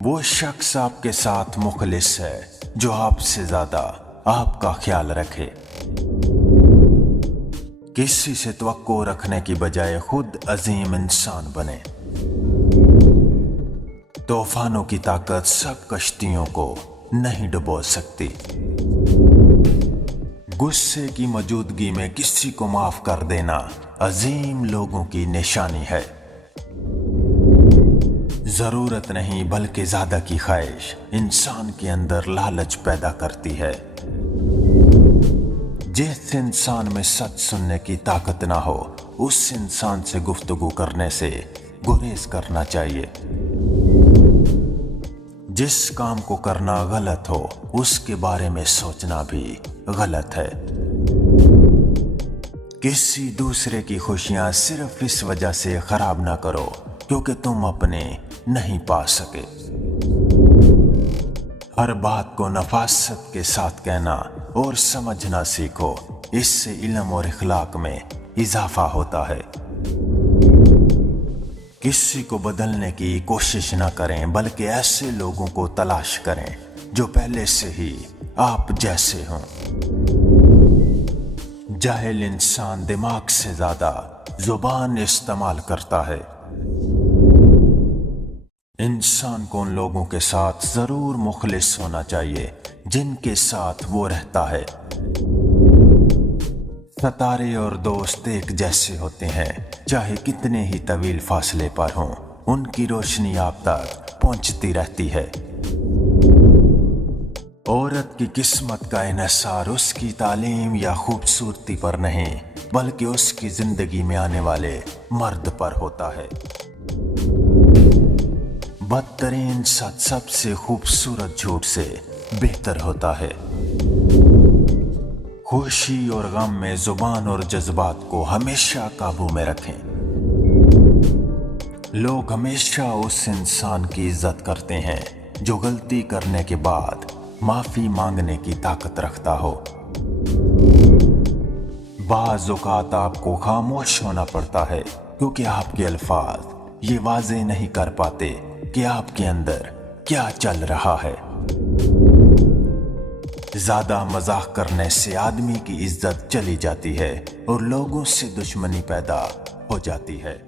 وہ شخص آپ کے ساتھ مخلص ہے جو آپ سے زیادہ آپ کا خیال رکھے۔ کسی سے توقع رکھنے کی بجائے خود عظیم انسان بنے۔ طوفانوں کی طاقت سب کشتیوں کو نہیں ڈبو سکتی۔ غصے کی موجودگی میں کسی کو معاف کر دینا عظیم لوگوں کی نشانی ہے۔ ضرورت نہیں بلکہ زیادہ کی خواہش انسان کے اندر لالچ پیدا کرتی ہے۔ جس انسان میں سچ سننے کی طاقت نہ ہو اس انسان سے گفتگو کرنے سے گریز کرنا چاہیے۔ جس کام کو کرنا غلط ہو اس کے بارے میں سوچنا بھی غلط ہے۔ کسی دوسرے کی خوشیاں صرف اس وجہ سے خراب نہ کرو کیونکہ تم اپنے نہیں پا سکے۔ ہر بات کو نفاست کے ساتھ کہنا اور سمجھنا سیکھو، اس سے علم اور اخلاق میں اضافہ ہوتا ہے۔ کسی کو بدلنے کی کوشش نہ کریں بلکہ ایسے لوگوں کو تلاش کریں جو پہلے سے ہی آپ جیسے ہوں۔ جاہل انسان دماغ سے زیادہ زبان استعمال کرتا ہے۔ انسان کو ان لوگوں کے ساتھ ضرور مخلص ہونا چاہیے جن کے ساتھ وہ رہتا ہے۔ ستارے اور دوست ایک جیسے ہوتے ہیں، چاہے کتنے ہی طویل فاصلے پر ہوں، ان کی روشنی آپ تک پہنچتی رہتی ہے۔ عورت کی قسمت کا انحصار اس کی تعلیم یا خوبصورتی پر نہیں بلکہ اس کی زندگی میں آنے والے مرد پر ہوتا ہے۔ بدترین سچ سب سے خوبصورت جھوٹ سے بہتر ہوتا ہے۔ خوشی اور غم میں زبان اور جذبات کو ہمیشہ قابو میں رکھیں۔ لوگ ہمیشہ اس انسان کی عزت کرتے ہیں جو غلطی کرنے کے بعد معافی مانگنے کی طاقت رکھتا ہو۔ بعض اوقات آپ کو خاموش ہونا پڑتا ہے کیونکہ آپ کے الفاظ یہ واضح نہیں کر پاتے کہ آپ کے اندر کیا چل رہا ہے۔ زیادہ مزاح کرنے سے آدمی کی عزت چلی جاتی ہے اور لوگوں سے دشمنی پیدا ہو جاتی ہے۔